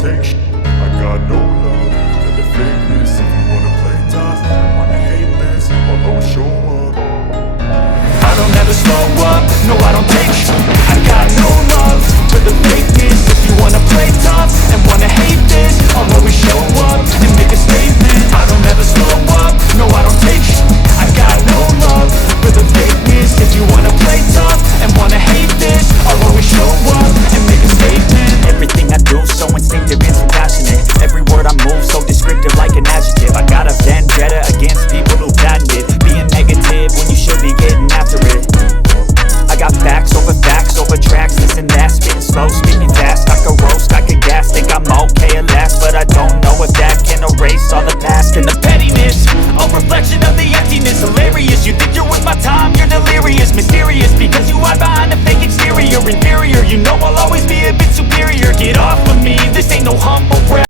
take shit. I got no love for the fakeness. If you wanna play tough and wanna hate this, I'll always show up. I don't ever slow up, no I don't take shit. I got no love for the fake